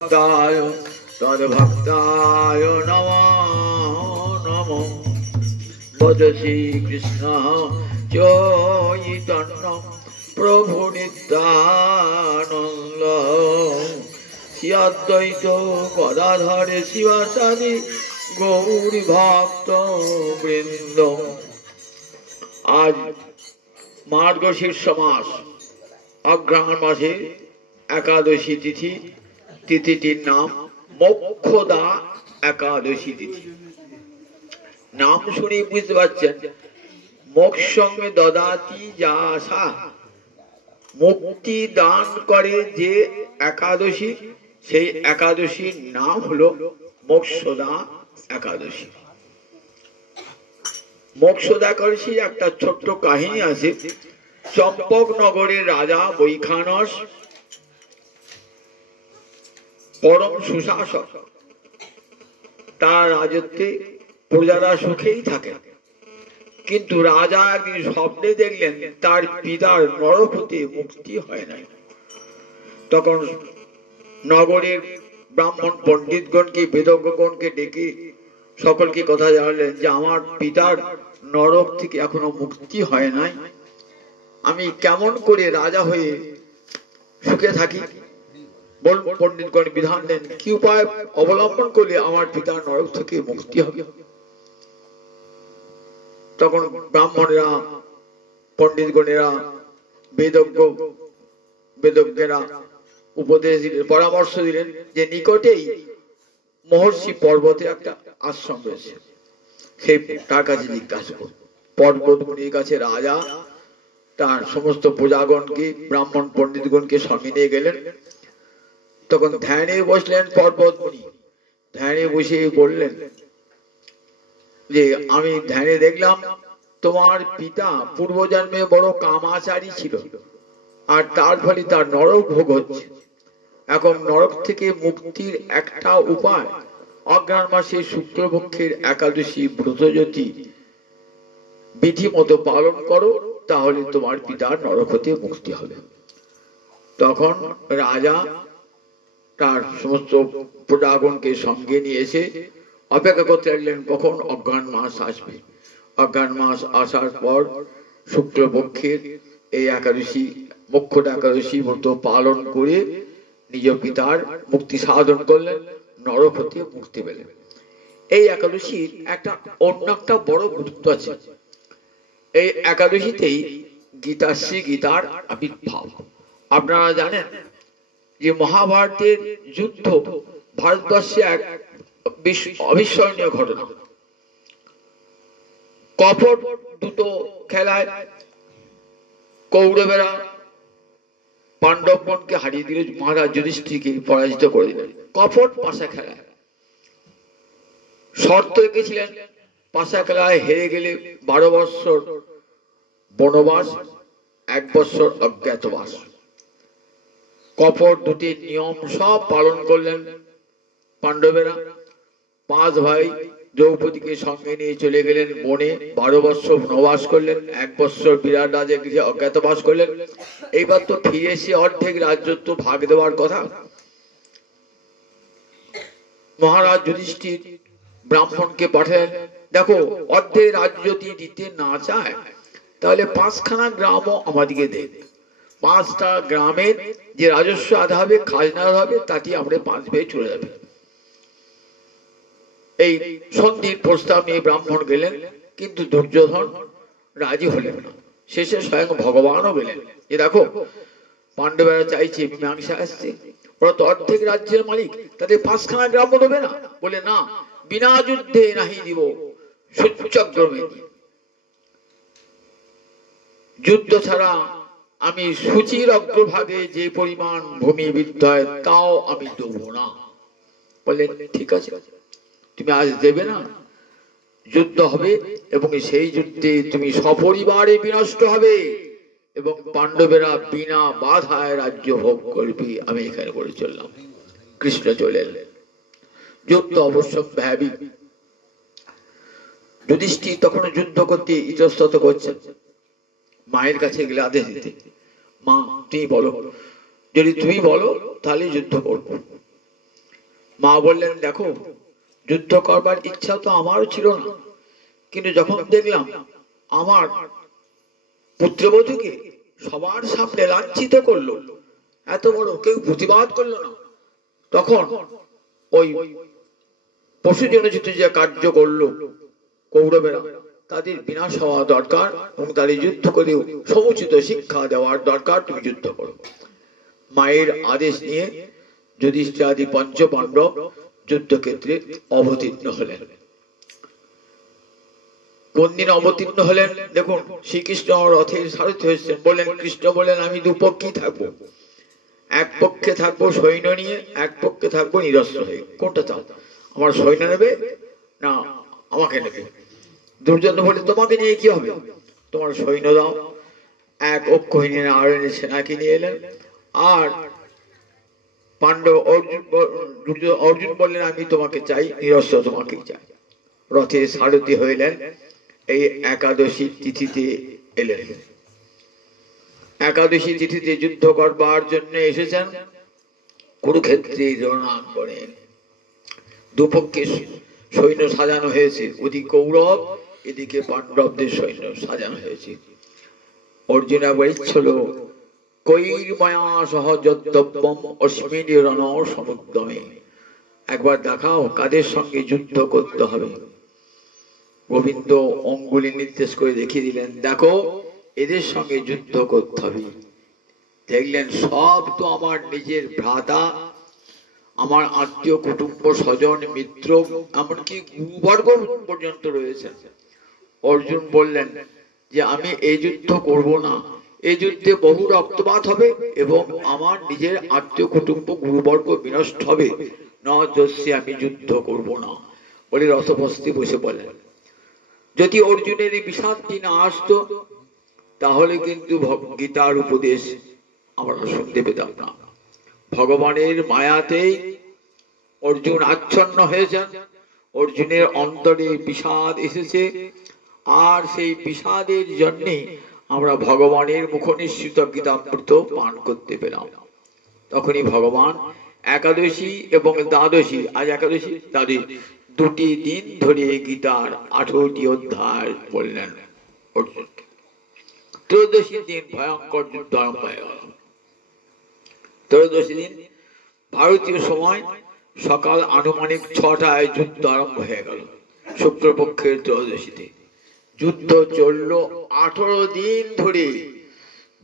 भक्ताय तद्भक्ताय नमो नमो भज श्री कृष्ण चैतन्य प्रभु नित्यानंद श्री अद्वैत गदाधर शिवासादि गौरी भक्त वृंद। आज मार्गशीर्ष मास अग्रहण मासे एकादशी तिथि। तिथिटिर नाम मोक्षदा एकादशी तिथि। नाम शुने बुझते पारछेन मोक्षंगे ददाति जासा, मुक्ति दान करे जे एकादशी सेई एकादशीर नाम हलो मोक्षदा एकादशी। मोक्षदा एकादशीर एकटा छोट्ट काहिनी आछे। चम्पकनगरेर राजा बैखानस परम सुशासक, तार राजत्वे प्रजारा सुखेई थाके। किन्तु राजा एकदिन स्वप्ने देखलेन तार पितार नरक हते मुक्ति हय ना। तखन नगरेर ब्राह्मण पंडितगणके वेदज्ञगणके डेके सकलके कथा जानालेन जे आमार पितार नरक थेके एखोनो मुक्ति हय ना, आमी केमन करे राजा हये सुखे थाकी। पंडितगण विधान देन कि उपाय अवलम्बन करले आमार पितार नरक थेके मुक्ति हबे। तखन ब्राह्मणेरा पंडितगणेरा वेदज्ञेरा उपदेश दिलेन, परामर्श दिलेन जे निकटेई महर्षि पर्वते एकटा आश्रम रयेछे, सेई तार काछे जिज्ञासा करो। पर्वतमुनिर काछे राजा तार समस्त प्रजागणके ब्राह्मण पंडितगणके संगे निये गेलेन। तखन ध्याने बसलेन पर्वतमुनि। ध्याने बसे बोललेन जे आमी ध्याने देखलाम तोमार पिता पूर्व जन्मे बड़ कामाचारी छिलो और तार फले तार नरक भोग होच्छे। एखन नरक थेके मुक्तिर एकटा उपाय अग्रहण मासे शुक्लपक्षेर एकादशी व्रतज्योति विधि मतो पालन करो, ताहले तोमार पितार नरक हते मुक्ति हबे। तखन राजा तार समस्त प्रजागणके संगे निये एसे अपेक्षा करते लागलेन कखन अग्रहण मास आसबे। अग्रहण मास आसार पर शुक्लपक्षेर एई एकादशी मोक्षदा एकादशी व्रत पालन करे निज पितार मुक्ति साधन करलेन, नरक हते मुक्ति पेलेन। एई एकादशीर एकटा अन्य एकटा बड़ गुरुत्व आछे। एई एकादशीतेई गीताश्री गीतार आविर्भाव। आपनारा जानेन যে মহাভারতের যুদ্ধ ভারতবর্ষে এক অবিস্মরণীয় ঘটনা। কপট দুটো খেলায় কৌরবেরা পাণ্ডবগণকে হারিয়ে দিল, মহারাজ যুধিষ্ঠিরকে পরাজিত করে দিলেন কপট পাশা খেলায়। শর্ত রেখেছিলেন পাশা খেলায় হেরে গেলে 12 বৎসর বনবাস, 1 বৎসর অজ্ঞাতবাস। कपट दुटी नियम सब पालन करलेन पांडवेरा। 5 भाई द्रौपदी के संगे निये चले गेलेन बने, 12 बत्सर वनवास करलेन, 1 बत्सर बिराट राजा गृहे अज्ञातवास करलेन। एइबार तो फिरे एसे अर्धेक राज्य तो भाग देवार कथा। महाराज युधिष्ठिर ब्राह्मण के पाठालेन, देखो अर्धेक राज्य यदि दिते ना चाय ताहले 5খানা গ্রামও আমাদিকে দেন। 5টা গ্রামের যে রাজস্ব আদায় হবে, খাজনা হবে, তাতে আমরা 5 ভাই চলে যাবে। এই সন্ধির প্রস্তাব নিয়ে ব্রাহ্মণ গেলেন, কিন্তু দুর্যোধন রাজি হলেন না। শেষে স্বয়ং ভগবানও গেলেন যে দেখো পাণ্ডবেরা চাইছে মীমাংসা আসছে, ওরা তো অর্ধেক রাজ্যের মালিক, তাদের 5খানা গ্রাম দেবে না। বলে না, বিনা যুদ্ধে নাহি দিব সূচ্যগ্রমে, যুদ্ধ ছাড়া আমি সূচির অগ্রভাগে যে পরিমাণ ভূমি বিদ্যয় তাও আমি দেব না। বললেন ঠিক আছে, তুমি আজ দেবে না, যুদ্ধ হবে এবং সেই যুদ্ধে তুমি সপরিবারে বিনষ্ট হবে এবং পাণ্ডবেরা বিনা বাধায় রাজ্য ভোগ করবে। আমি এখানে বলে চললাম। কৃষ্ণ চলে এলেন। যুদ্ধ অবশ্য ভাবি যুধিষ্ঠির তখন যুদ্ধ করতে ইতস্তত করছেন। মায়ের কাছে গেলে আদেশ দিতে, মা তুমি বলো, যদি তুমি বলো তাহলে যুদ্ধ করবো। মা বললেন, দেখো যুদ্ধ করবার ইচ্ছা তো আমারও ছিল না, কিন্তু যখন দেখলাম আমার পুত্রবধূকে সবার সামনে লাঞ্ছিত করলো, এত বড় কেউ প্রতিবাদ করলো না, তখন ওই পশু জনচিত যে কার্য করলো কৌরবেরা, তাদের বিনাশ হওয়া দরকার এবং তাদের যুদ্ধ করে সমুচিত শিক্ষা দেওয়ার দরকার। তুমি যুদ্ধ করো। মায়ের আদেশ নিয়ে যুধিষ্ঠিরাদি পঞ্চ পাণ্ডব যুদ্ধক্ষেত্রে অবতীর্ণ হলেন। কোন দিন অবতীর্ণ হলেন? দেখুন, শ্রীকৃষ্ণ রথের সারথি হয়েছেন। বললেন, কৃষ্ণ বললেন, আমি দুপক্ষেই থাকবো, এক পক্ষে থাকবো সৈন্য নিয়ে, এক পক্ষে থাকবো নিরস্ত্র হয়ে। কোনটা চাও? আমার সৈন্য নেবে না আমাকে নেবে? দুর্যোধন বলে, তোমাকে নিয়ে কি হবে, তোমার সৈন্য দাও। এক অক্ষহীন নারায়ণের সেনাকে নিয়ে এলেন। আর পাণ্ডব অর্জুন বললেন, আমি তোমাকে চাই, নিরস্ত্র তোমাকেই চাই। রথের সারথি হইলেন। এই একাদশী তিথিতে এলেন। একাদশী তিথিতে যুদ্ধ করবার জন্য এসেছেন কুরুক্ষেত্রে রণাঙ্গনে। দুপক্ষে সৈন্য সাজানো হয়েছে, ওদিকে কৌরব, এদিকে পাণ্ডবদের সৈন্য সাজানো হয়েছে। অর্জুন একবার ইচ্ছল, কৈর্ময়া সহযোদ্ধব্যম অস্মিন রণ সমুদ্যমে। একবার দেখাও কাদের সঙ্গে যুদ্ধ করতে হবে। গোবিন্দ অঙ্গুলি নির্দেশ করে দেখিয়ে দিলেন, দেখো এদের সঙ্গে যুদ্ধ করতে হবে। দেখলেন সব তো আমার নিজের ভ্রাতা, আমার আত্মীয় কুটুম্ব স্বজন মিত্র, এমনকি গুরুবর্গ পর্যন্ত রয়েছে। অর্জুন বললেন যে আমি এই যুদ্ধ করব না, এই যুদ্ধে বহু রক্তপাত হবে এবং আমার নিজের আত্মীয় কুটুম্ব গুরুবর্গ বিনষ্ট হবে, না যস্যে আমি যুদ্ধ করব না বলে রথপস্থে বসে বলেন। যদি অর্জুনের এই বিষাদটি না আসতো, তাহলে কিন্তু গীতার উপদেশ আমরা শুনতে পেতাম না। ভগবানের মায়াতেই অর্জুন আচ্ছন্ন হয়েছেন। অর্জুনের অন্তরে বিষাদ এসেছে, আর সেই বিষাদের জন্য আমরা ভগবানের মুখনিসৃত গীতামৃত পান করতে পেলাম। তখনই ভগবান একাদশী এবং দ্বাদশী, আজ একাদশী দ্বাদশী দুটি দিন ধরে গীতার 18টি অধ্যায় বললেন অর্জুনকে। ত্রয়োদশী দিন ভয়ঙ্কর যুদ্ধ আরম্ভ হয়ে গেল। ত্রয়োদশী দিন ভারতীয় সময় সকাল আনুমানিক 6টায় যুদ্ধ আরম্ভ হয়ে গেল। শুক্লপক্ষের ত্রয়োদশীতে যুদ্ধ চলল 18 দিন ধরে।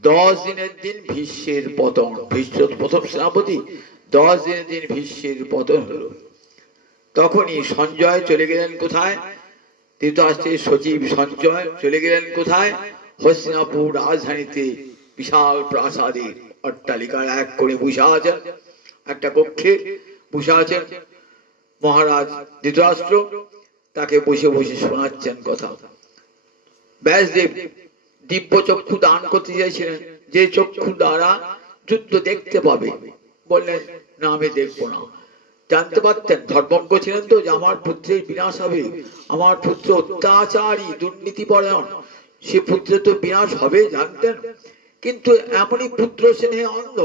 10 দিনের দিন ভীষ্মের পতন, ভীষ্ম প্রথম সেনাপতি, 10 দিনের দিন ভীষ্মের পতন হলো। তখনই সঞ্জয় চলে গেলেন কোথায়? ধৃতরাষ্ট্রের সচিব সঞ্জয় চলে গেলেন কোথায়? হস্তিনাপুর রাজধানীতে বিশাল প্রাসাদের অট্টালিকার এক করে বসে আছেন, একটা কক্ষে বসে আছেন মহারাজ ধৃতরাষ্ট্র। তাকে বসে বসে শোনাচ্ছেন কথা। ব্যাসদেব দিব্য চক্ষু দান করতে চাইছিলেন, যে চক্ষু দ্বারা যুদ্ধ দেখতে পাবে। বললেন, না আমি দেখবো না। জানতে পারতেন, ধর্মজ্ঞ ছিলেন তো, যে আমার পুত্রের বিনাশ হবে, আমার পুত্র অত্যাচারী দুর্নীতিপরায়ণ, সে পুত্রের তো বিনাশ হবে জানতেন। কিন্তু এমনই পুত্র স্নেহে অন্ধ,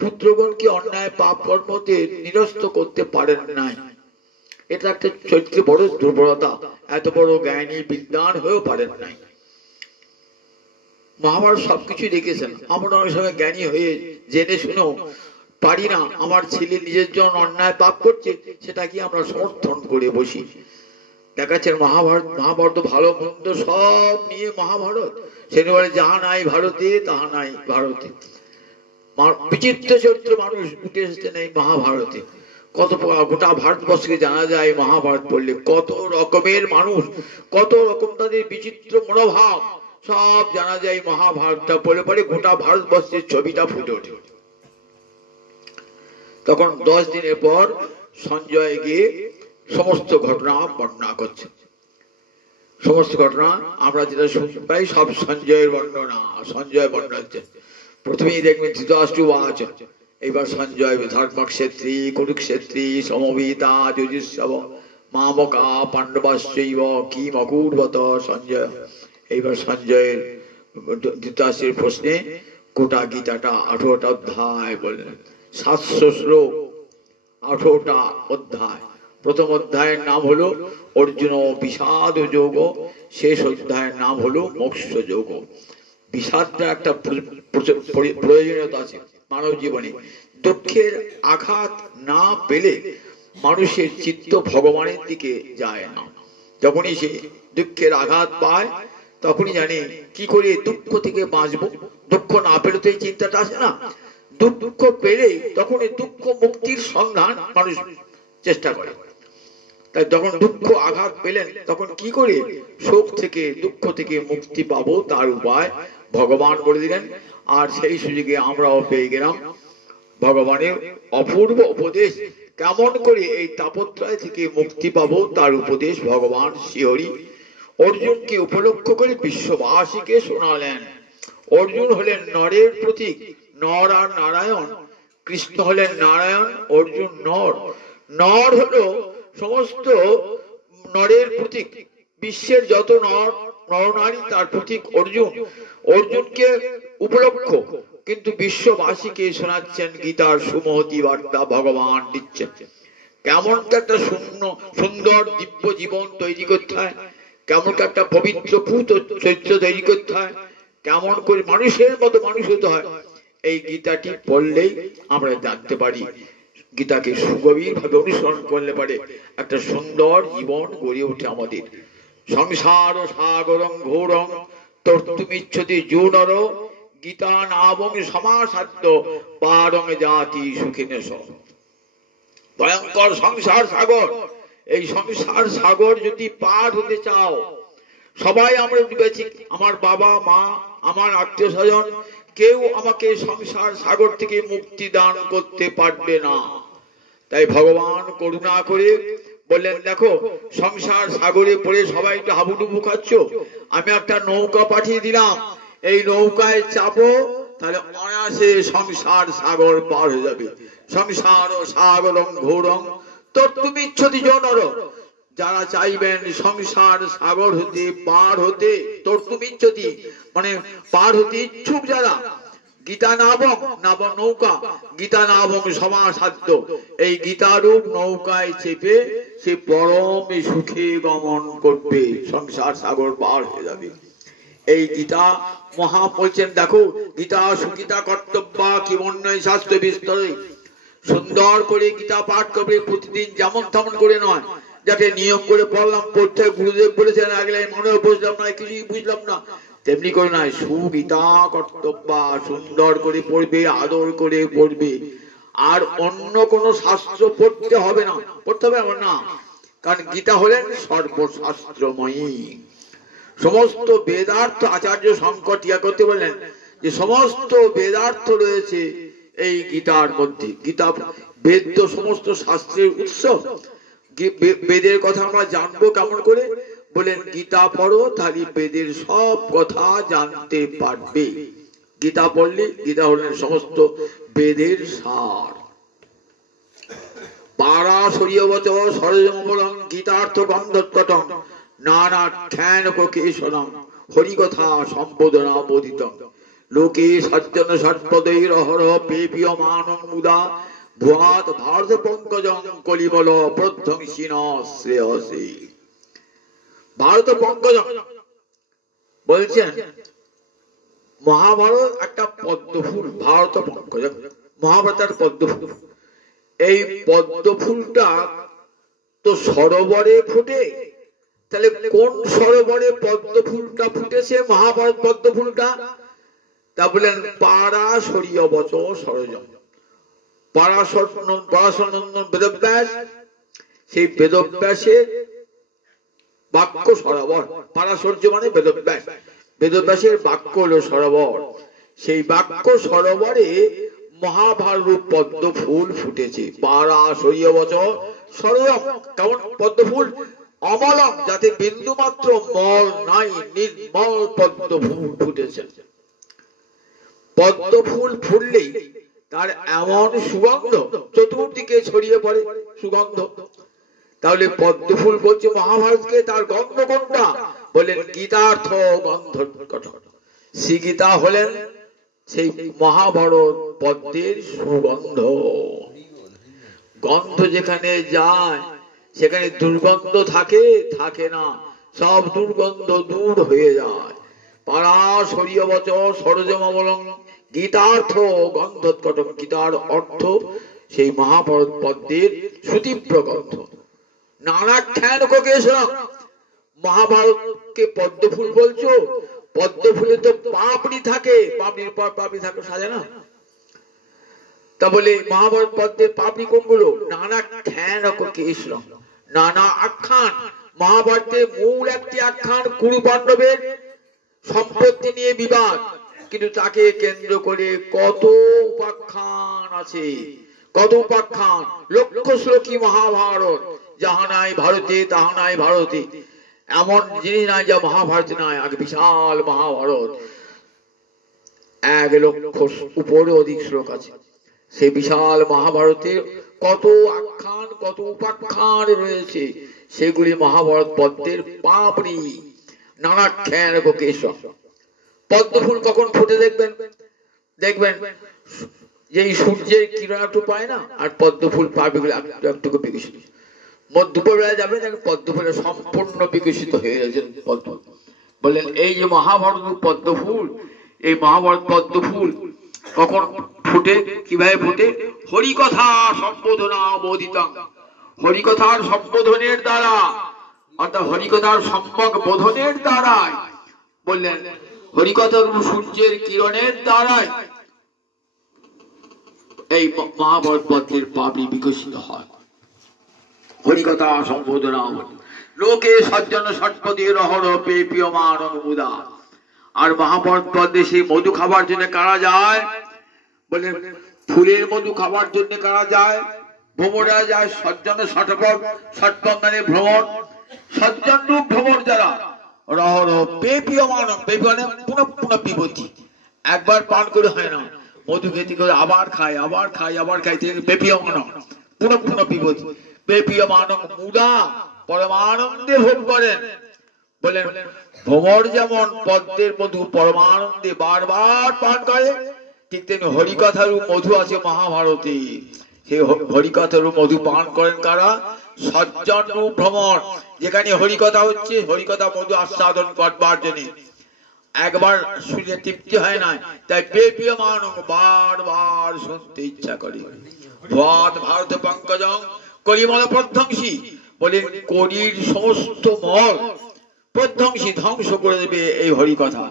পুত্রগণকে অন্যায় পাপ কর্মতে নিরস্ত করতে পারেন নাই। এটা একটা চরিত্রে বড় দুর্বলতা। এত বড় জ্ঞানী বিদ্বান হয়েও পারেন নাই। মহাভারত সবকিছু দেখেছেন। আমরা অনেক সময় জ্ঞানী হয়ে জেনে শুনেও পারি না। আমার ছেলে নিজের জন্য অন্যায় পাপ করছে, সেটা কি আমরা সমর্থন করে বসি। দেখাচ্ছেন মহাভারত ভালো মন্দ সব নিয়ে মহাভারত। সেটা বলে যাহা নাই ভারতে তাহা নাই ভারতে। বিচিত্র চরিত্র মানুষ উঠে এসেছেন এই মহাভারতে। কত গোটা ভারতবর্ষকে জানা যায় মহাভারত পড়লে। কত রকমের মানুষ, কত রকম তাদের বিচিত্র মনোভাব সব জানা যায় মহাভারতটা পড়লে পরে। গোটা ভারতবর্ষের ছবিটা ফুটে ওঠে। তখন 10 দিনের পর সঞ্জয় গিয়ে সমস্ত ঘটনা বর্ণনা করছে। সমস্ত ঘটনা আমরা যেটা শুনতে পাই সব সঞ্জয়ের বর্ণনা। সঞ্জয় বর্ণনা হচ্ছে। প্রথমেই দেখবেন ধৃতরাষ্ট্র বাচ, এইবার সঞ্জয় ধর্মক্ষেত্রী কুরুক্ষেত্রী সমবেতা যুজুৎসব মামকা পাণ্ডবাশ্চৈব কিম অকুর্বত সঞ্জয়। এইবার সঞ্জয়ের ধৃতরাষ্ট্রের প্রশ্নে গোটা গীতাটা 18টা অধ্যায় বললেন, 700 শ্লোক 18টা অধ্যায়। প্রথম অধ্যায়ের নাম হলো অর্জুন বিষাদ যোগ, শেষ অধ্যায়ের নাম হলো মোক্ষ যোগ। বিষাদটা একটা প্রয়োজনীয়তা আছে মানব জীবনে। দুঃখের আঘাত না পেলে মানুষের চিত্ত ভগবানের দিকে যায় না। যখনই সে দুঃখের আঘাত পায় তখনই জানে কি করে দুঃখ থেকে বাঁচবো। দুঃখ না পেলে তো এই চিন্তাটা আসে না। দুঃখ পেলে তখন এই দুঃখ মুক্তির সন্ধান মানুষ চেষ্টা করে। তাই যখন দুঃখ আঘাত পেলেন তখন কি করে শোক থেকে দুঃখ থেকে মুক্তি পাবো তার উপায় ভগবান করে দিলেন। আর সেই সুযোগে আমরাও পেয়ে গেলাম ভগবানের অপূর্ব উপদেশ। কেমন করে এই তাপত্রয় থেকে মুক্তি পাবো তার উপদেশ ভগবান শ্রীহরি অর্জুনকে উপলক্ষ করে বিশ্ববাসীকে শোনালেন। অর্জুন হলেন নরের প্রতীক, নর আর নারায়ণ। কৃষ্ণ হলেন নারায়ণ, অর্জুন নর। নর হলো সমস্ত নরের প্রতীক, বিশ্বের যত নর নরনারী তার প্রতীক অর্জুন। অর্জুনকে উপলক্ষ কিন্তু বিশ্ববাসীকে শোনাচ্ছেন গীতার সুমহতি বার্তা ভগবান দিচ্ছেন। কেমন একটা সুন্দর দিব্য জীবন তৈরি করতে হয়, কেমন একটা পবিত্র ভূত চরিত্র তৈরি করতে হয়, কেমন করে মানুষের মতো মানুষ হতে হয়, এই গীতাটি পড়লেই আমরা জানতে পারি। গীতাকে সুগভীর ভাবে অনুসরণ করলে পারে একটা সুন্দর জীবন গড়ে ওঠে আমাদের। সংসার সাগরং ঘোরং তর্তুমিচ্ছতি জুনর গীতা নাবং সমাসাদ্য পারং জাতি সুখিনে। ভয়ঙ্কর সংসার সাগর। এই সংসার সাগর যদি পার হতে চাও, সবাই আমরা ডুবেছি, আমার বাবা মা আমার আত্মীয় স্বজন, কেউ আমাকে সংসার সাগর থেকে মুক্তি দান করতে পারবে না। তাই ভগবান করুণা করে বললেন, দেখো সংসার সাগরে পড়ে সবাই একটু হাবুডুবু খাচ্ছ, আমি একটা নৌকা পাঠিয়ে দিলাম, এই নৌকায় চাপো, তাহলে অনায়াসে সংসার সাগর পার হয়ে যাবে। সংসার সাগরং ঘোরং তর্তুমিচ্ছতি জনর। যারা চাইবেন সংসার সাগর হতে পার হতে, তর্তুমিচ্ছতি মানে পার হতে ইচ্ছুক যারা, গীতা নাবং, নাবং নৌকা, গীতা নাবং সমাসাদ্য, এই গীতারূপ নৌকায় চেপে সে পরম সুখে গমন করবে, সংসার সাগর পার হয়ে যাবে। এই গীতা মহা বলছেন, দেখো গীতা সুগীতা কর্তব্য কি অন্যয় শাস্ত্র বিস্তরে। সুন্দর করে গীতা পাঠ করবে প্রতিদিন, যেমন তেমন করে নয়, যাতে নিয়ম করে পড়লাম, পড়তে গুরুদেব বলেছেন আগলে মনে বুঝলাম না, কিছুই বুঝলাম না, তেমনি করে নয়। সুগীতা কর্তব্য সুন্দর করে পড়বে, আদর করে পড়বে। আর অন্য কোন শাস্ত্র পড়তে হবে না, পড়তে হবে না, কারণ গীতা হলেন সর্বশাস্ত্রময়ী। সমস্ত বেদার্থ আচার্য শঙ্কর টিকা করতে বললেন যে সমস্ত বেদার্থ রয়েছে এই গীতার মধ্যে। গীতা বেদ তো সমস্ত শাস্ত্রের উৎস। বেদের কথা আমরা জানবো কেমন করে? বলেন গীতা পড়ো, তাহলে বেদের সব কথা জানতে পারবে। গীতা পড়লে, গীতা হলেন সমস্ত বেদের সার। পারাশরীয়বচ সরজমবলং গীতার্থ গন্ধৎকটং নানা ধ্যান কেশনং হরিকথা সম্বোধনা বোধিতং লোকে সজ্জন সর্পদৈরহর পেপীয়মানং মুদা ভুয়াত ভারত পঙ্কজং কলিবল প্রধ্বংসিন শ্রেয়সে। ভারত পঙ্কজং বলছেন মহাভারত একটা পদ্মফুল, ভারত পঙ্কজং মহাভারতের পদ্মফুল। এই পদ্মফুলটা তো সরোবরে ফুটে, তাহলে কোন সরোবরে পদ্মফুলটা ফুটেছে মহাভারত পদ্মফুলটা? তা বলেন পারাশরীয়বচ সরজম। পরাশর নন্দন বেদব্যাস, সেই বেদব্যাসের বাক্য সরোবর। পারাশর্য মানে বেদব্যাস, বেদব্যাসের বাক্য হলো সরোবর। সেই বাক্য সরোবরে মহাভারত পদ্ম ফুল ফুটেছে। পারাশরীয়বচ সরজম, কেমন পদ্ম ফুল? অমলম, যাতে বিন্দু মাত্র মল নাই, নির্মল পদ্ম ফুল ফুটেছে। পদ্ম ফুল ফুললেই তার এমন সুগন্ধ চতুর্দিকে ছড়িয়ে পড়ে সুগন্ধ। তাহলে পদ্ম ফুল বলছে মহাভারতকে, তার গন্ধ কোনটা? বলেন গীতার্থ গন্ধ কঠোর। শ্রী গীতা হলেন সেই মহাভারত পদ্মের সুগন্ধ। গন্ধ যেখানে যায় সেখানে দুর্গন্ধ থাকে থাকে না, সব দুর্গন্ধ দূর হয়ে যায়। পারাশরীয় বচন সরজমবলং গীতার্থ গন্ধোৎকটম। গীতার অর্থ সেই মহাভারত পদ্মের সুতীব্র গন্ধ। নানাখ্যান কোকেশরম। মহাভারতকে পদ্ম ফুল বলছো, পদ্ম ফুলে তো পাপড়ি থাকে, পাপড়ির পর পাপড়ি থাকে, সাজে না? তা বলে মহাভারত পদ্মের পাপড়ি কোনগুলো? নানা খ্যান কোকেশরম, নানা আখ্যান। মহাভারতের মূল একটি আখ্যান কুরু পাণ্ডবের সম্পত্তি নিয়ে বিবাদ, কিন্তু তাকে কেন্দ্র করে কত উপাখ্যান আছে, কত উপাখ্যান। লক্ষ শ্লোকী মহাভারত, যাহা নাই ভারতে তাহা নাই ভারতে। এমন জিনিস নাই যা মহাভারতে নাই। আগে বিশাল মহাভারত, 1,00,000 উপরে অধিক শ্লোক আছে। সেই বিশাল মহাভারতে কত আখ্যান কত উপাখ্যান রয়েছে, সেগুলি মহাভারত পদ্মের পাপড়ি। নানা খ্যান কোকেশরম। পদ্ম ফুল কখন ফুটে দেখবেন, দেখবেন যে সূর্যের কিরণ একটু পায় না, আর পদ্ম ফুল পাপড়িগুলো একটু বিকশিত। দুপুরবেলা যাবেন, পদ্ম ফুলে সম্পূর্ণ বিকশিত হয়ে গেছে পদ্ম। বললেন এই যে মহাভারত পদ্ম ফুল, এই মহাভারত পদ্ম ফুল কখন ফুটে, কিভাবে ফুটে? হরিকথা সম্বোধনা বোধিতং। হরিকথার সম্বোধনের দ্বারা, অর্থাৎ হরিকথার সম্যক বোধনের দ্বারাই। বললেন হরিকথার সূর্যের কিরণের দ্বারাই এই মহাভারত পদ্মের পাপড়ি বিকশিত হয়। হরিকথা সম্বোধনা লোকে সজ্জন ষটপদীর অহরহ পেপীয়মান মুদা। আর মহাভারত পদ্মে সেই মধু খাবার জন্য কারা যায়? বলে ফুলের মধু খাবার জন্য কারা যায়? ভ্রমরা যায়। সজ্জন ষটপদ ভ্রমণ, সজ্জন রূপ ভ্রমণ যারা রহরহ পেপীয়মান, পেপীয়মান পুনঃ পুনঃ পিবতি। একবার পান করে হয় না, মধু খেতে করে আবার খায় আবার খায় আবার খায়, পেপীয়মান পুনঃ পুনঃ পিবতি। পেপীয়মান মুদা, পরমানন্দে ভোগ করেন। বলেন ভ্রমর যেমন পদ্মের মধু পরমানন্দে বারবার পান করে, ঠিক তেমনি হরিকথারও মধু আছে মহাভারতে। সেই হরিকথারও মধু পান করেন কারা? সজ্জন রূপ ভ্রমণ। যেখানে হরিকথা হচ্ছে, হরিকথা মধু আস্বাদন করবার জন্য একবার শুনে তৃপ্তি হয় না, তাই পেপীয়মান বারবার শুনতে ইচ্ছা করে। ভারত পঙ্কজং কলিমল প্রধ্বংসী। বলেন কলির সমস্ত মল প্রধ্বংসী, ধ্বংস করে দেবে এই হরিকথা।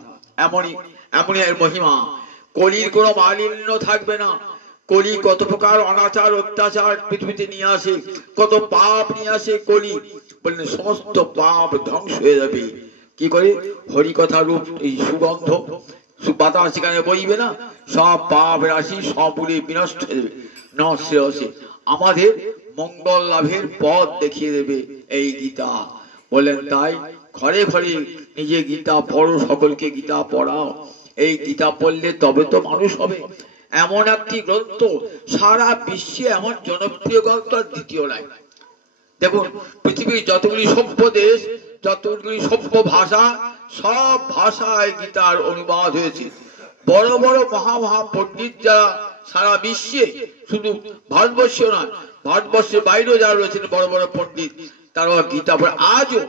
এমনই এর মহিমা। কলির কোনো মালিন্য থাকবে না। কলি কত প্রকার অনাচার অত্যাচার পৃথিবীতে নিয়ে আসে, কত পাপ নিয়ে আসে কলি। বললেন সমস্ত পাপ ধ্বংস হয়ে যাবে। কি করে? হরিকথা রূপ এই সুগন্ধ, বাতাস সেখানে বইবে না, সব পাপ রাশি সব পুরে বিনষ্ট হয়ে যাবে। নশ্রেয়সে আমাদের মঙ্গল লাভের পথ দেখিয়ে দেবে এই গীতা। বলেন তাই ঘরে ঘরে নিজে গীতা পড়ো, সকলকে গীতা পড়াও। এই গীতা পড়লে তবে তো মানুষ হবে। এমন একটি গ্রন্থ সারা বিশ্বে এমন জনপ্রিয় গ্রন্থ আর দ্বিতীয় নাই। দেখুন পৃথিবীর যতগুলি সভ্য দেশ, যতগুলি সভ্য ভাষা, সব ভাষায় গীতার অনুবাদ হয়েছে। বড় বড় মহা পণ্ডিত যারা সারা বিশ্বে, শুধু ভারতবর্ষে নয়, ভারতবর্ষের বাইরেও যারা রয়েছেন বড় বড় পণ্ডিত, তারা গীতা পড়ে আজও,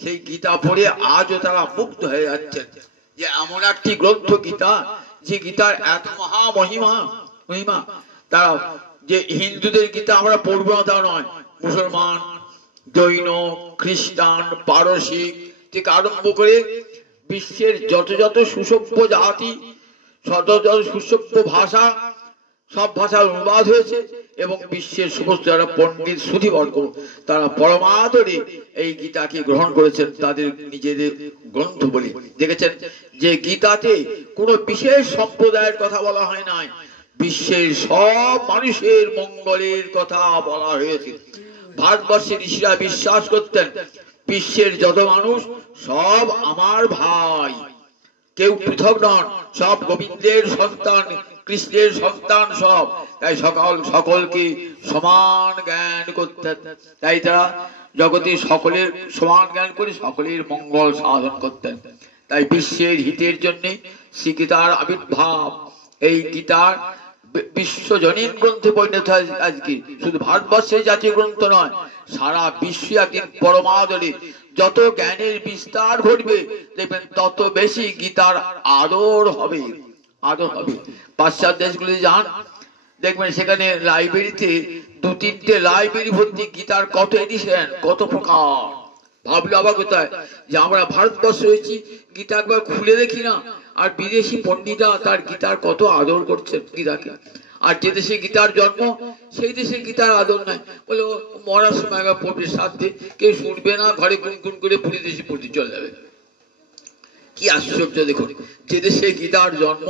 সেই গীতা পড়ে আজও তারা মুগ্ধ হয়ে যাচ্ছেন যে এমন একটি গ্রন্থ গীতা, যে গীতার এত মহা মহিমা। তারা যে হিন্দুদের গীতা আমরা পড়বো না তা নয়, মুসলমান, জৈন, খ্রিস্টান, পারসিক থেকে আরম্ভ করে বিশ্বের যত যত সুসভ্য জাতি, যত যত সুসভ্য ভাষা, সব ভাষার অনুবাদ হয়েছে। এবং বিশ্বের সমস্ত যারা পণ্ডিত সুধীবর্গ, তারা পরমাদরে এই গীতাকে গ্রহণ করেছেন তাদের নিজেদের গ্রন্থ বলে। দেখেছেন যে গীতাতে কোনো বিশেষ সম্প্রদায়ের কথা বলা হয় নাই, বিশ্বের সব মানুষের মঙ্গলের কথা বলা হয়েছে। ভারতবর্ষের ঋষিরা বিশ্বাস করতেন বিশ্বের যত মানুষ সব আমার ভাই, কেউ পৃথক নন, সব গোবিন্দের সন্তান, কৃষ্ণের সন্তান সব। তাই সকলকে সমান জ্ঞান করতেন। তাই তারা জগতে সকলের সমান জ্ঞান করে সকলের মঙ্গল সাধন করতেন। তাই বিশ্বের হিতের জন্য শ্রী গীতার আবির্ভাব। এই গীতার বিশ্বজনীন গ্রন্থে পরিণত হয় আজকে। শুধু ভারতবর্ষের জাতীয় গ্রন্থ নয়, সারা বিশ্বে একদিন পরমাদরে যত জ্ঞানের বিস্তার ঘটবে দেখবেন তত বেশি গীতার আদর হবে, আদর হবে। পাশ্চাত্য দেশগুলি যান, দেখবেন সেখানে লাইব্রেরিতে 2-3টে লাইব্রেরি ভর্তি গীতার কত এডিশন, কত প্রকার। ভাবলে অবাক হতে হয় যে আমরা ভারতবর্ষে রয়েছি, গীতা একবার খুলে দেখি না। আর বিদেশি পণ্ডিতরা তার গীতার কত আদর করছেন গীতাকে। আর যে দেশে গীতার জন্ম সেই দেশে গীতার আদর নাই, বলে মরার সময় একবার পড়বে, সাথে কেউ শুনবে না, ঘরে গুনগুন করে পুরী দেশে পড়তে চলে যাবে। কি আশ্চর্য দেখুন, যে দেশে গীতার জন্ম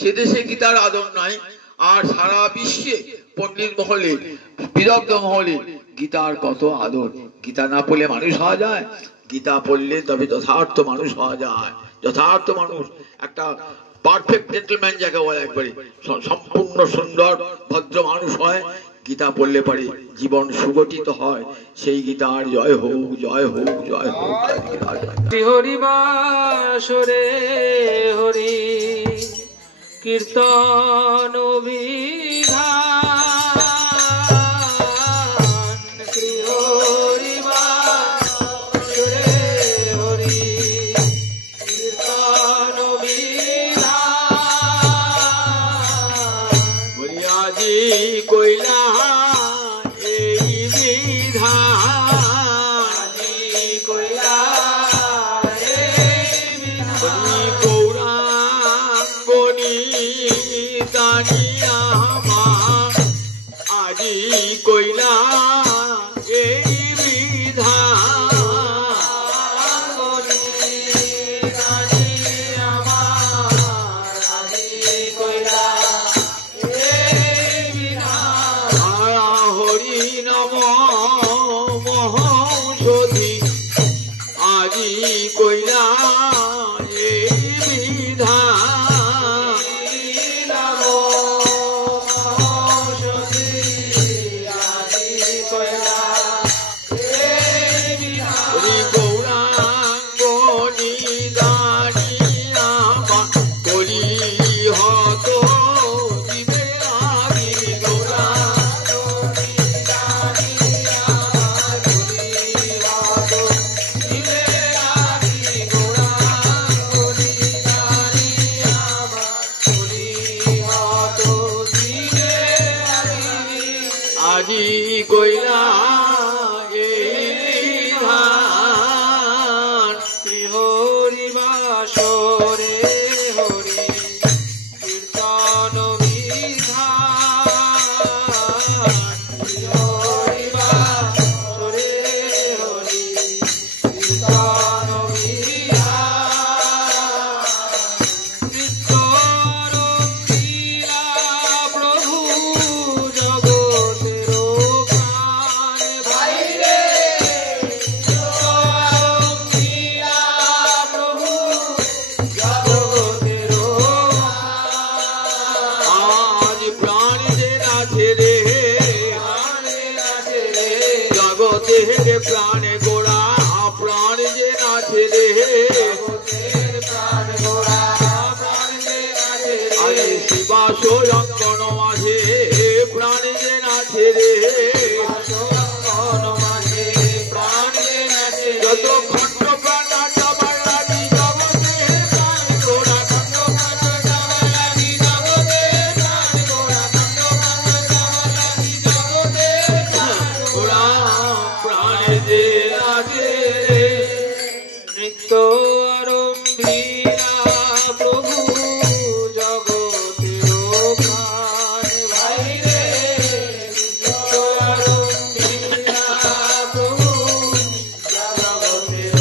সে দেশে গীতার আদর নাই। আর সারা বিশ্বে পণ্ডিত মহলে, বিদগ্ধ মহলে গীতার কত আদর। গীতা না পড়লে মানুষ হওয়া যায়? গীতা পড়লে তবে যথার্থ মানুষ হওয়া যায়। যথার্থ মানুষ একটা পারফেক্ট জেন্টলম্যান যাকে বলে, একবারে সম্পূর্ণ সুন্দর ভদ্র মানুষ হয়। গীতা পড়লে পারে জীবন সুগঠিত হয়। সেই গীতার জয় হোক, জয় হোক, জয় হোক। হরি বাসরে হরি কীর্তন বিধান, শ্রী হরি বাসরে হরি কীর্তন বিধান, বলিয়াজি কইলা এই বিধান, কইলা আজি কইলা এই বিধান, হরি নম মহৌষধি আজি কইলা এই বিধান, আজি কইলা এই বিধান, শ্রী হরি বাসরে হরি কীর্তন বিধান, শ্রী হরি বাসরে হরি কীর্তন বিধান, কৃষ্ণরঙ্গিলা প্রভু জগতের প্রাণ ভাইরে, কৃষ্ণরঙ্গিলা প্রভু জগতের আজ প্রাণ যে নাচে রে, জগতের প্রাণে গোড়া, প্রাণ যে নাচে রে, আরে শিবা সোয়ঙ্কন মাঝে প্রাণ যে নাচে রে, যত খণ্ড প্রাণ সবার লাগি জগতের প্রাণ গোড়া, খণ্ড প্রাণ সবার লাগি জগতের প্রাণ গোড়া, খণ্ড প্রাণ সবার লাগি জগতের প্রাণ গোড়া, প্রাণ যে নাচে রে, নিত্য আরম্ভীরা প্রভু জগতের প্রাণ ভাইরে, নিত্য আরম্ভীরা প্রভু জগতের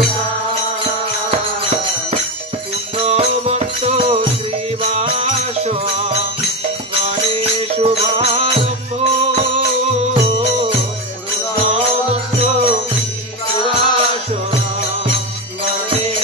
প্রাণ, পুণ্যবন্ত শ্রীবাস গণেশ শুভারম্ভ, পুণ্যবন্ত শ্রীবাস গণেশ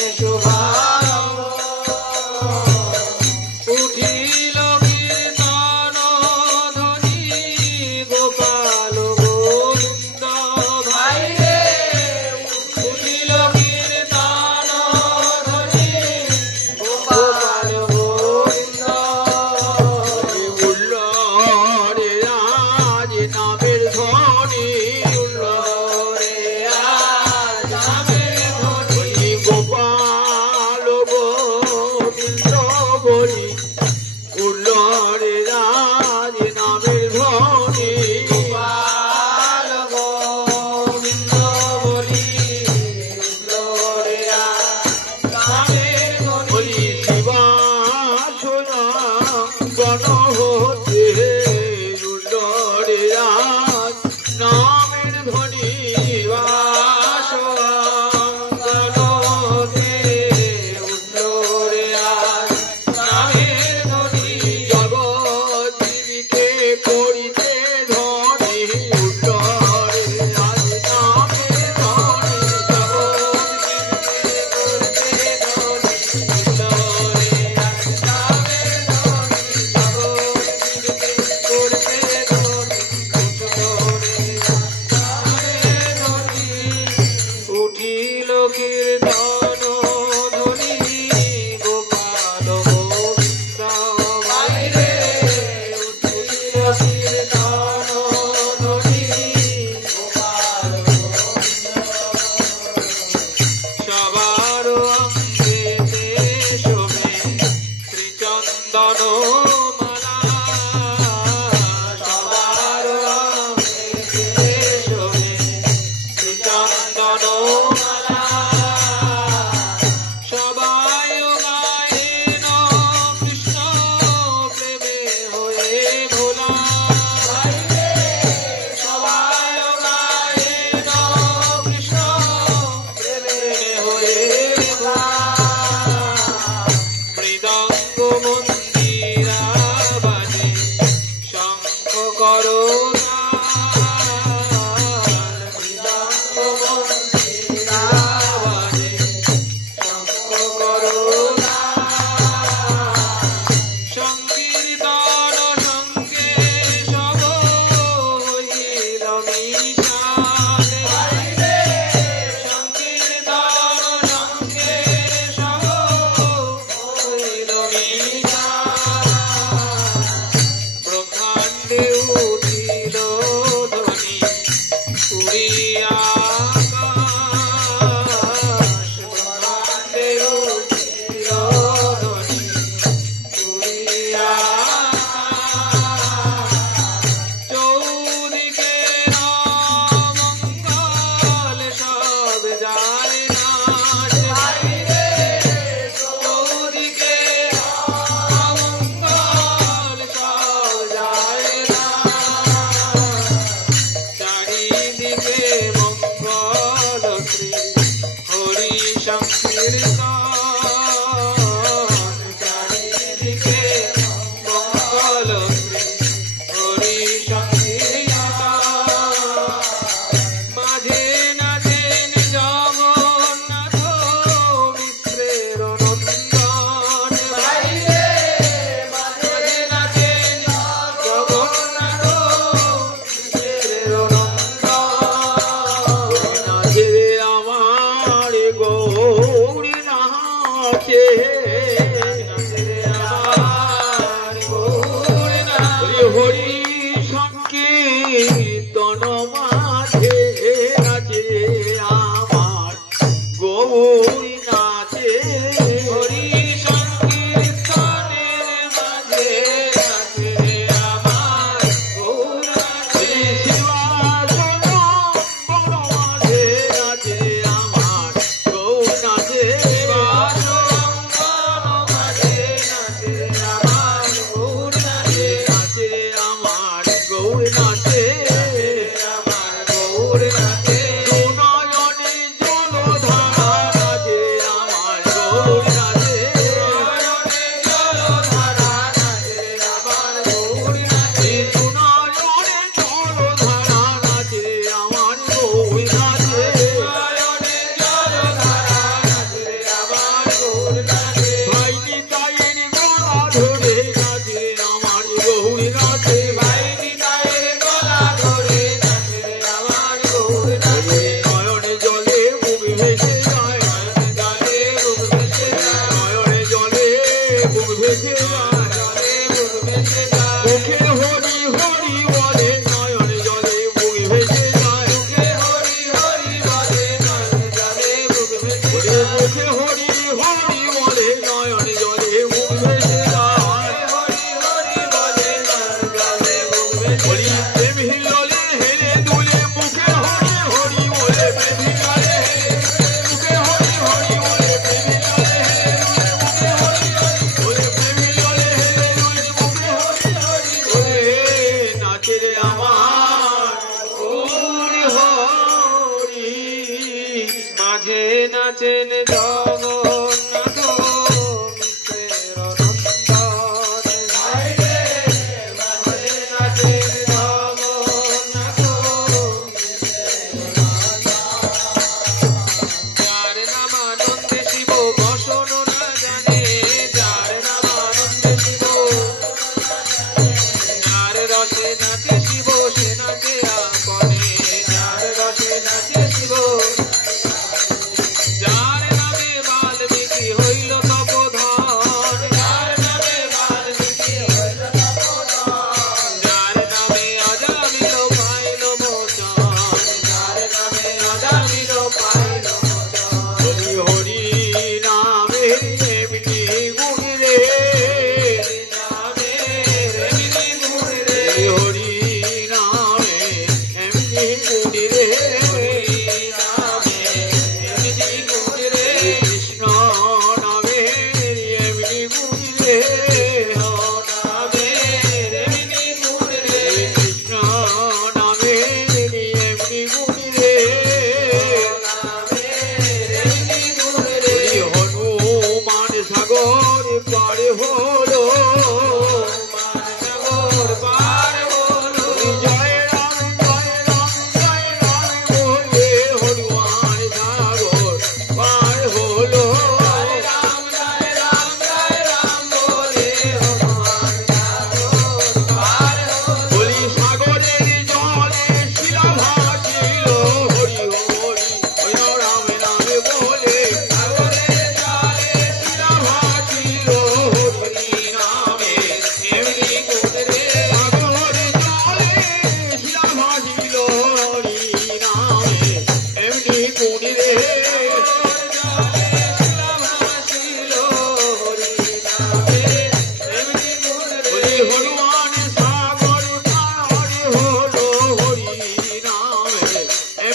জয় রাম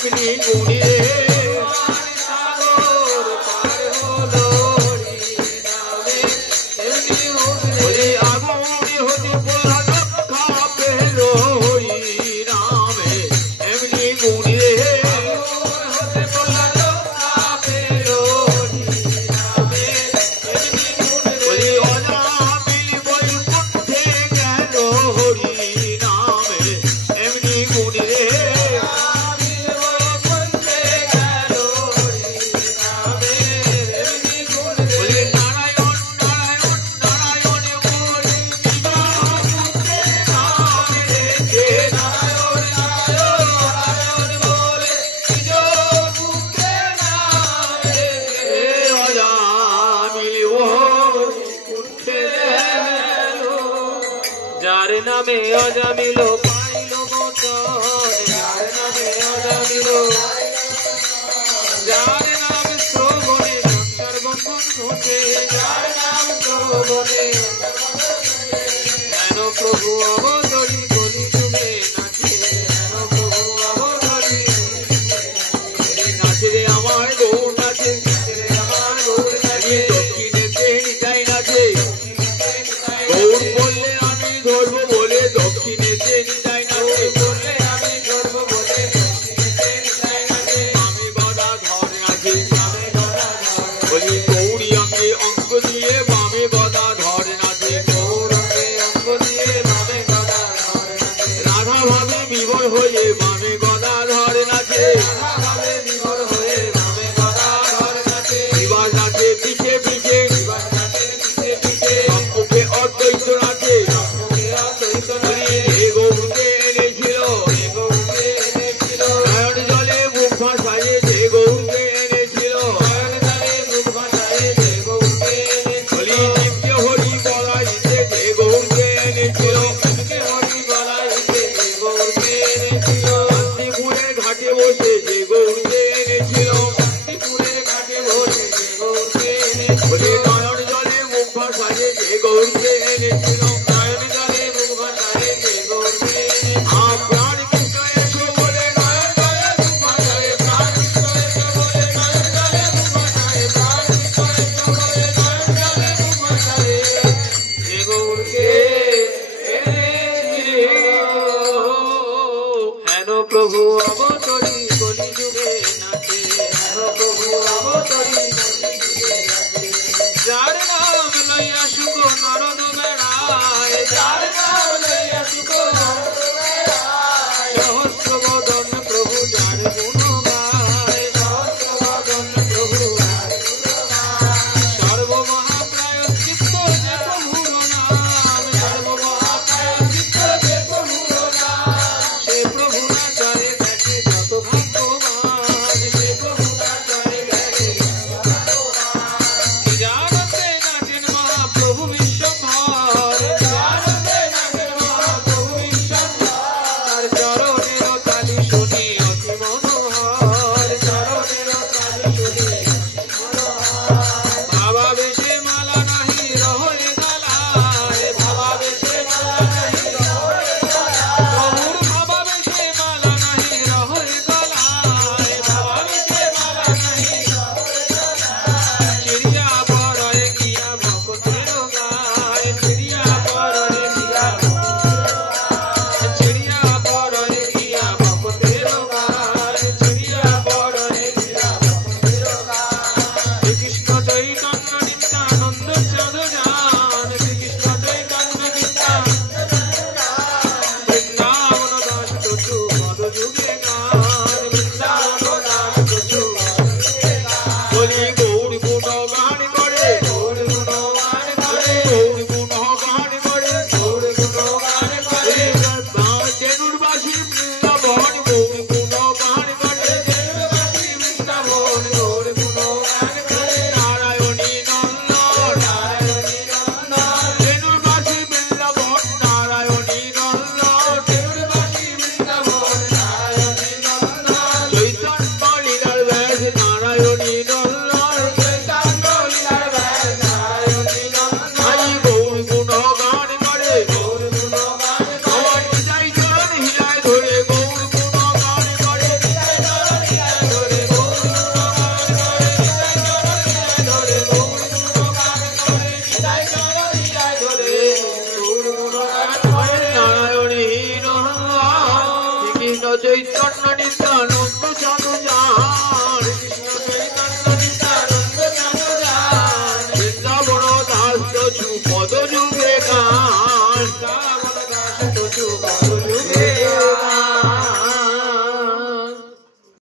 এমনি গুণী রে সাগর পার হলো হরি নামে এমনি গুণী বলি আগুনি হতে প্রহ্লাদ রক্ষা পেল হরি নামে এমনি গুণী রে হতে প্রহ্লাদ রক্ষা পেল হরি নামে এমনি গুণী বলি অজামিল বৈকুণ্ঠে গেল হরি নামে এমনি গুণী রে বলি নারায়ণ নারায়ণ নারায়ণ বলে নামে রেখে অজামিল বৈকুণ্ঠে গেল যার নামে অজামিল পাইল মোচন যার নামে অজামিল যার নাম শ্রবণে সংসার বন্ধন ঘটে যার নাম শ্রবণে হেন প্রভু অবতরী কলি যুগে নাচে হেন প্রভু অবতরী নাচে রে আমার গৌর নাচে আমার গৌর নাচে দক্ষিণেতে নিতাই নাচে গৌর বললে আমি ধরবো বলে দক্ষিণেতে নিতাই নাচে বললে আমি গর্ব বলে আমি গদা ধর নাচে আমি গদা ধর বলি গৌরী অঙ্গে অঙ্গ দিয়ে বামে গদা ধর নাচে গৌরঙ্গে অঙ্গ দিয়ে ভাবে গদা ধর রাধা ভাবে বিভোর হয়ে বামে গদা ধর নাচে ভাবে বিভোর হয়ে ভাবে গদা ধর নাচে বিবাস নাচে পিছে পিছে পিছে পিছে মুখে অদ্বৈত নাচে মুখে অদ্বৈত বলি নাচে হে গৌরকে এনেছিল গৌরকে এনেছিল নয়ন জলে মুখ ভাসায়ে যে গৌরকে এনেছিল নয়ন জলে মুখ ভাসায়ে যে গৌরকে বলি এনেছিল নিত্য হরি বলাইতে যে গৌরকে এনেছিল কে হরি বলাইতে যে গৌরকে এনেছিল শান্তিপুরের ঘাটে বসে যে গৌরকে এনেছিল শান্তিপুরের ঘাটে বসে যে গৌরকে এনেছিল বলি নয়ন জলে মুখ ভাসায়ে যে গৌরকে এনেছিল নয়ন জলে মুখ ভাসায়ে যে গৌরকে এনেছিল প্রাণ কৃষ্ণ এসো বলে নয়ন জলে মুখ ভাসায়ে প্রাণ কৃষ্ণ এসো বলে নয়ন জলে মুখ ভাসায়ে প্রাণ কৃষ্ণ এসো বলে নয়ন জলে মুখ ভাসায়ে যে গৌরকে এনেছিল হেন প্রভু অবতরী কলি যুগে না পদ যুগে